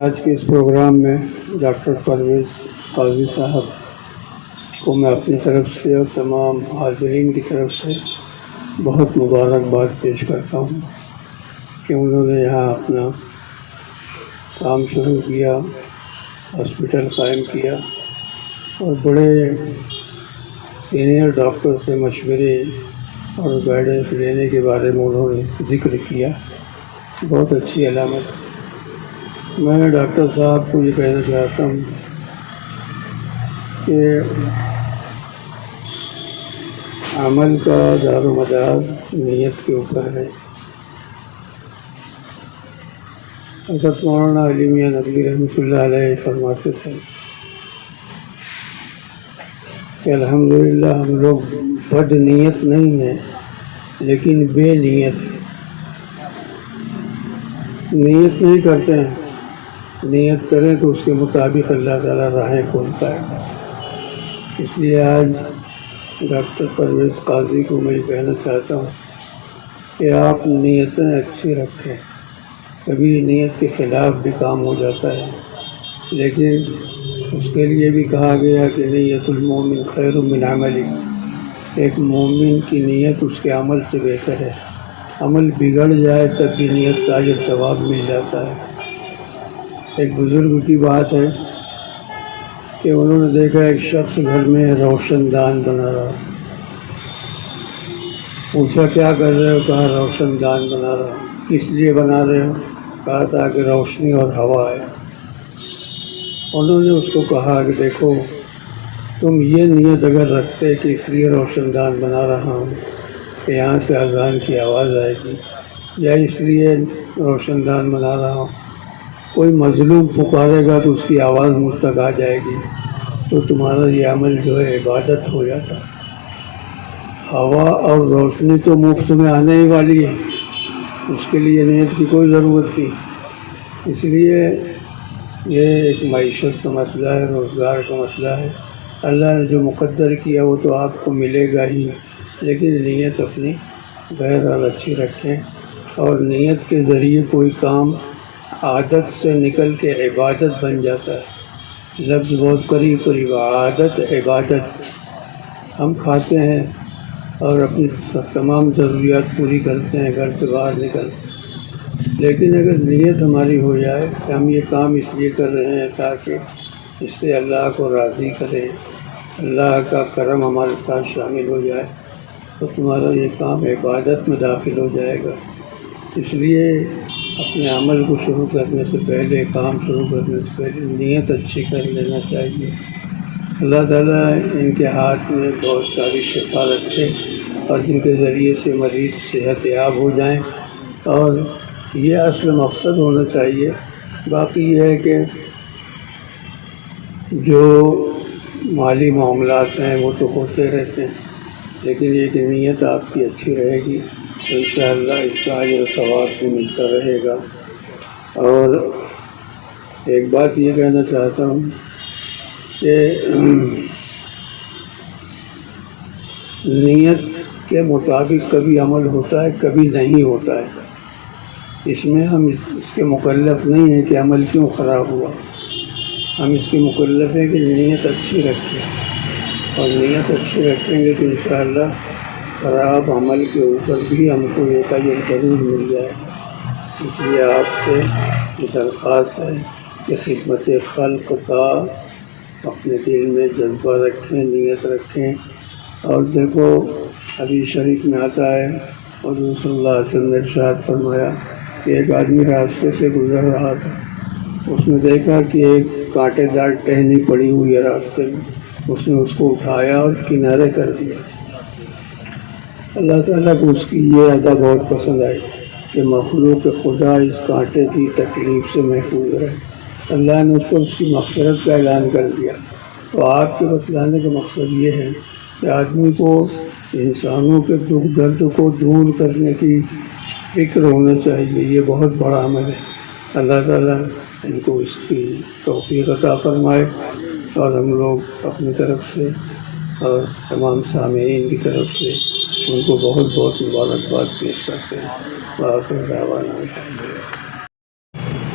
آج کے اس پروگرام میں ڈاکٹر پرویز قاضی صاحب کو میں اپنی طرف سے اور تمام حاضرین کی طرف سے بہت مبارکباد پیش کرتا ہوں کہ انہوں نے یہاں اپنا کام شروع کیا، ہاسپٹل قائم کیا اور بڑے سینئر ڈاکٹر سے مشورے اور گائیڈنس لینے کے بارے میں انہوں نے ذکر کیا۔ بہت اچھی علامت۔ میں ڈاکٹر صاحب کو یہ کہنا چاہتا ہوں کہ عمل کا دار و مدار نیت کے اوپر ہے۔ حضرت مولانا علی میاں ندوی رحمۃ اللہ علیہ فرماتے تھے کہ الحمدللہ ہم لوگ بد نیت نہیں ہیں لیکن بے نیت نہیں کرتے ہیں۔ نیت کریں تو اس کے مطابق اللہ تعالیٰ راہیں کھولتا ہے۔ اس لیے آج ڈاکٹر پرویز قاضی کو میں یہ کہنا چاہتا ہوں کہ آپ نیتیں اچھی رکھیں۔ کبھی نیت کے خلاف بھی کام ہو جاتا ہے، لیکن اس کے لیے بھی کہا گیا کہ نیت المومن خیر من عملی۔ ایک مومن کی نیت اس کے عمل سے بہتر ہے۔ عمل بگڑ جائے تب بھی نیت کا اجر ثواب مل جاتا ہے۔ ایک بزرگ کی بات ہے کہ انہوں نے دیکھا ایک شخص گھر میں روشن دان بنا رہا۔ پوچھا کیا کر رہے ہو؟ کہا روشن دان بنا رہا۔ کس لیے بنا رہے ہو؟ کہا تاکہ روشنی اور ہوا ہے۔ انہوں نے اس کو کہا کہ دیکھو، تم یہ نیت اگر رکھتے کہ اس لیے روشن دان بنا رہا ہوں کہ یہاں سے اذان کی آواز آئے گی، یا اس لیے روشن دان بنا رہا ہوں کوئی مظلوم پکارے گا تو اس کی آواز مجھ تک آ جائے گی، تو تمہارا یہ عمل جو ہے عبادت ہو جاتا۔ ہوا اور روشنی تو مفت میں آنے ہی والی ہے، اس کے لیے نیت کی کوئی ضرورت تھی۔ اس لیے یہ ایک معیشت کا مسئلہ ہے، روزگار کا مسئلہ ہے۔ اللہ نے جو مقدر کیا وہ تو آپ کو ملے گا ہی، لیکن نیت اپنی بہرحال اچھی رکھیں، اور نیت کے ذریعے کوئی کام عادت سے نکل کے عبادت بن جاتا ہے۔ لفظ بہت قریب عادت عبادت۔ ہم کھاتے ہیں اور اپنی تمام ضروریات پوری کرتے ہیں، گھر سے باہر نکلتے ہیں، لیکن اگر نیت ہماری ہو جائے کہ ہم یہ کام اس لیے کر رہے ہیں تاکہ اس سے اللہ کو راضی کرے، اللہ کا کرم ہمارے ساتھ شامل ہو جائے، تو تمہارا یہ کام عبادت میں داخل ہو جائے گا۔ اس لیے اپنے عمل کو شروع کرنے سے پہلے، کام شروع کرنے سے پہلے نیت اچھی کر لینا چاہیے۔ اللہ تعالیٰ ان کے ہاتھ میں بہت ساری شفا رکھے اور جن کے ذریعے سے مریض صحت یاب ہو جائیں، اور یہ اصل مقصد ہونا چاہیے۔ باقی یہ ہے کہ جو مالی معاملات ہیں وہ تو ہوتے رہتے ہیں، لیکن یہ کہ نیت آپ کی اچھی رہے گی تو انشاءاللہ اس کا اجر و ثواب بھی ملتا رہے گا۔ اور ایک بات یہ کہنا چاہتا ہوں کہ نیت کے مطابق کبھی عمل ہوتا ہے، کبھی نہیں ہوتا ہے۔ اس میں ہم اس کے مکلف نہیں ہیں کہ عمل کیوں خراب ہوا، ہم اس کے مکلف ہیں کہ نیت اچھی رکھیں، اور نیت اچھی رکھیں گے تو انشاءاللہ خراب عمل کے اوپر بھی ہم کو ایک اجر ضرور مل جائے۔ اس لیے آپ سے یہ درخواست ہے کہ خدمت خلق کا اپنے دل میں جذبہ رکھیں، نیت رکھیں۔ اور دیکھو حدیث شریف میں آتا ہے، حضور صلی اللہ علیہ وسلم نے ارشاد فرمایا کہ ایک آدمی راستے سے گزر رہا تھا، اس نے دیکھا کہ ایک کانٹے دار ٹہنی پڑی ہوئی ہے راستے میں، اس نے اس کو اٹھایا اور کنارے کر دیا۔ اللہ تعالیٰ کو اس کی یہ ادا بہت پسند آئی کہ مخلوق خدا اس کانٹے کی تکلیف سے محفوظ رہے۔ اللہ نے اس کو اس کی مغفرت کا اعلان کر دیا۔ تو آپ کے بتلانے کا مقصد یہ ہے کہ آدمی کو انسانوں کے دکھ درد کو دور کرنے کی فکر ہونا چاہیے۔ یہ بہت بڑا عمل ہے۔ اللہ تعالیٰ ان کو اس کی توفیق عطا فرمائے، اور ہم لوگ اپنی طرف سے اور تمام سامعین کی طرف سے ان کو بہت بہت مبارکباد پیش کرتے ہیں۔ وآخر دعوانا الحمدللہ۔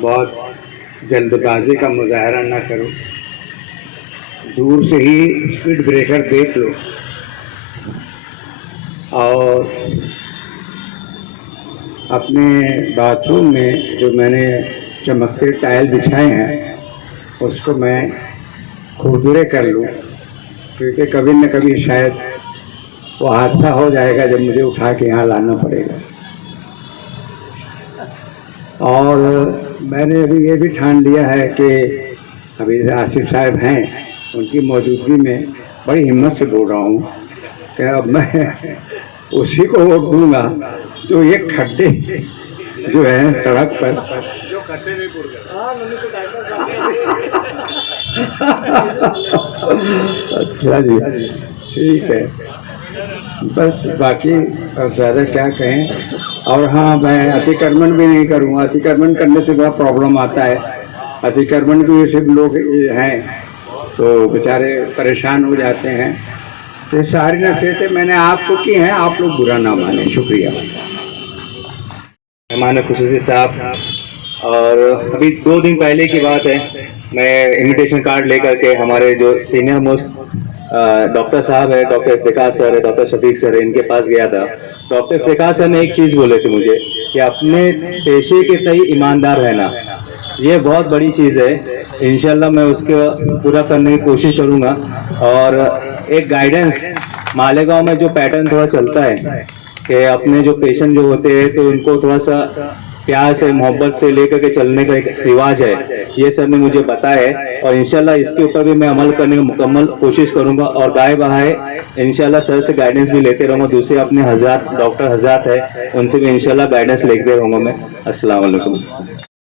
بہت جلد بازی کا مظاہرہ نہ کرو، دور سے ہی اسپیڈ بریکر دیکھ لو، اور اپنے باتھ روم میں جو میں نے چمکتے ٹائل بچھائے ہیں اس کو میں کھردرے کر لوں، کیونکہ کبھی نہ کبھی شاید وہ حادثہ ہو جائے گا جب مجھے اٹھا کے یہاں لانا پڑے گا۔ اور میں نے ابھی یہ بھی ٹھان لیا ہے کہ ابھی آصف صاحب ہیں، ان کی موجودگی میں بڑی ہمت سے بول رہا ہوں کہ اب میں اسی کو ووٹ دوں گا جو یہ کھڈے جو ہیں سڑک پر، اچھا جی ٹھیک ہے، بس باقی اور زیادہ کیا کہیں۔ اور ہاں میں اتیکرمن بھی نہیں کروں گا، اتیکرمن کرنے سے بڑا پرابلم آتا ہے، اتیکرمن بھی ایسے لوگ ہیں تو بیچارے پریشان ہو جاتے ہیں، تو یہ ساری نصیحتیں میں نے آپ کو کی ہیں، آپ لوگ برا نہ مانیں، شکریہ۔ مہمان خصوصی صاحب، اور ابھی 2 دن پہلے کی بات ہے، میں انویٹیشن کارڈ لے کر کے ہمارے جو سینئر موسٹ ڈاکٹر صاحب ہے، ڈاکٹر افتخار سر ہے، ڈاکٹر شفیق سر ہے، ان کے پاس گیا تھا۔ ڈاکٹر افتخار سر نے ایک چیز بولے تھے مجھے کہ اپنے پیشے کے تئیں ایماندار رہنا، یہ بہت بڑی چیز ہے، انشاءاللہ میں اس کو پورا کرنے کی کوشش کروں گا۔ اور ایک گائیڈنس مالیگاؤں میں جو پیٹرن تھوڑا چلتا ہے کہ اپنے جو پیشنٹ جو ہوتے ہیں تو ان کو تھوڑا سا پیار سے محبت سے لے کر کے چلنے کا ایک رواج ہے، یہ سر نے مجھے بتایا ہے، اور انشاءاللہ اس کے اوپر بھی میں عمل کرنے کی مکمل کوشش کروں گا، اور گائے بہائے انشاءاللہ سر سے گائیڈنس بھی لیتے رہوں گا، دوسرے اپنے حضرات ڈاکٹر حضرات ہے ان سے بھی انشاءاللہ گائیڈنس لیتے رہوں گا میں۔ السلام علیکم۔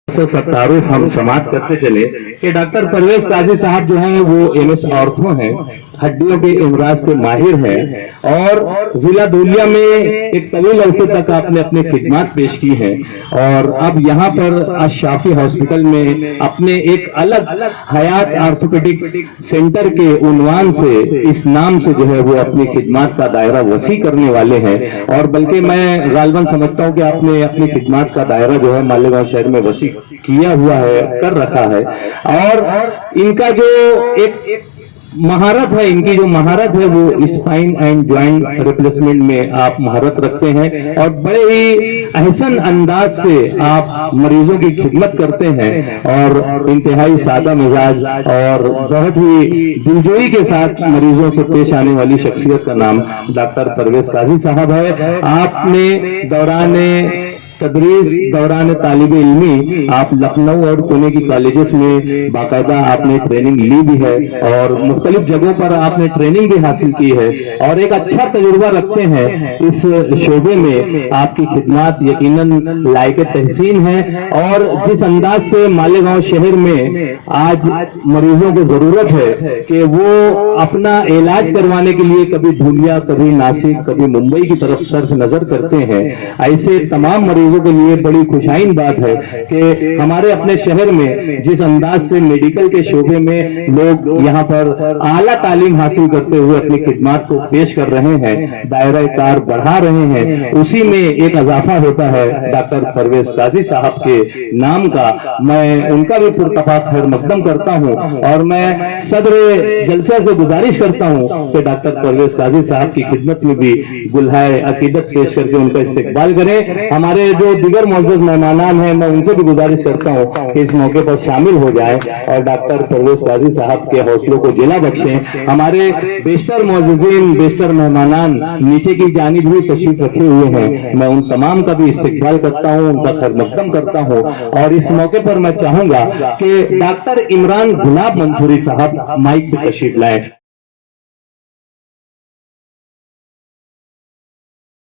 سب تعارف ہم سماعت کرتے چلے کہ ڈاکٹر پرویز قاضی صاحب جو ہیں وہ MS آرتھو ہیں، ہڈیوں کے امراض کے ماہر ہیں، اور ضلع دھولیا میں ایک طویل عرصے تک آپ نے اپنے خدمات پیش کی ہیں، اور اب یہاں پر الشافی ہاسپٹل میں اپنے ایک الگ حیات آرتھوپیڈک سینٹر کے عنوان سے، اس نام سے جو ہے وہ اپنی خدمات کا دائرہ وسیع کرنے والے ہیں، اور بلکہ میں غالباً سمجھتا ہوں کہ آپ نے اپنی خدمات کا دائرہ جو ہے مالیگاؤں شہر میں وسیع کیا ہوا ہے، کر رکھا ہے، اور ان کا جو ایک مہارت ہے، ان کی جو مہارت ہے وہ اسپائن اینڈ جوائنٹ ریپلیسمنٹ میں آپ مہارت رکھتے ہیں، اور بڑے ہی احسن انداز سے آپ مریضوں کی خدمت کرتے ہیں، اور انتہائی سادہ مزاج اور بہت ہی دلجوئی کے ساتھ مریضوں سے پیش آنے والی شخصیت کا نام ڈاکٹر پرویز قاضی صاحب ہے۔ آپ نے دوران تدریس، دوران طالب علمی، آپ لکھنؤ اور پونے کی کالجز میں باقاعدہ آپ نے ٹریننگ لی بھی ہے، اور مختلف جگہوں پر آپ نے ٹریننگ بھی حاصل کی ہے، اور ایک اچھا تجربہ رکھتے ہیں اس شعبے میں۔ آپ کی خدمات یقیناً لائق تحسین ہیں، اور جس انداز سے مالیگاؤں شہر میں آج مریضوں کو ضرورت ہے کہ وہ اپنا علاج کروانے کے لیے کبھی دھولیا، کبھی ناسک، کبھی ممبئی کی طرف صرف نظر کرتے ہیں، ایسے تمام مریضوں کے لیے بڑی خوشائن بات ہے کہ ہمارے اپنے شہر میں جس انداز سے میڈیکل کے شعبے میں لوگ یہاں پر اعلیٰ تعلیم حاصل کرتے ہوئے اپنی خدمات کو پیش کر رہے ہیں، دائرہ کار بڑھا رہے ہیں، اسی میں ایک اضافہ ہوتا ہے ڈاکٹر پرویز قاضی صاحب کے نام کا۔ میں ان کا بھی پرتفاق خیر مقدم کرتا ہوں، اور میں صدر جلسہ سے گزارش کرتا ہوں کہ ڈاکٹر پرویز قاضی صاحب کی خدمت میں بھی گلہائے عقیدت پیش کر کے ان کا استقبال کریں۔ ہمارے جو دیگر معزز مہمانان ہیں میں ان سے بھی گزارش کرتا ہوں کہ اس موقع پر شامل ہو جائیں اور ڈاکٹر پرویز قاضی صاحب کے حوصلوں کو جلا بخشیں۔ ہمارے بیشتر معززین، بیشتر مہمانان نیچے کی جانب بھی تشریف رکھے ہوئے ہیں، میں ان تمام کا بھی استقبال کرتا ہوں، ان کا خیر مقدم کرتا ہوں، اور اس موقع پر میں چاہوں گا کہ ڈاکٹر عمران گلاب منصوری صاحب مائک پہ تشریف لائیں۔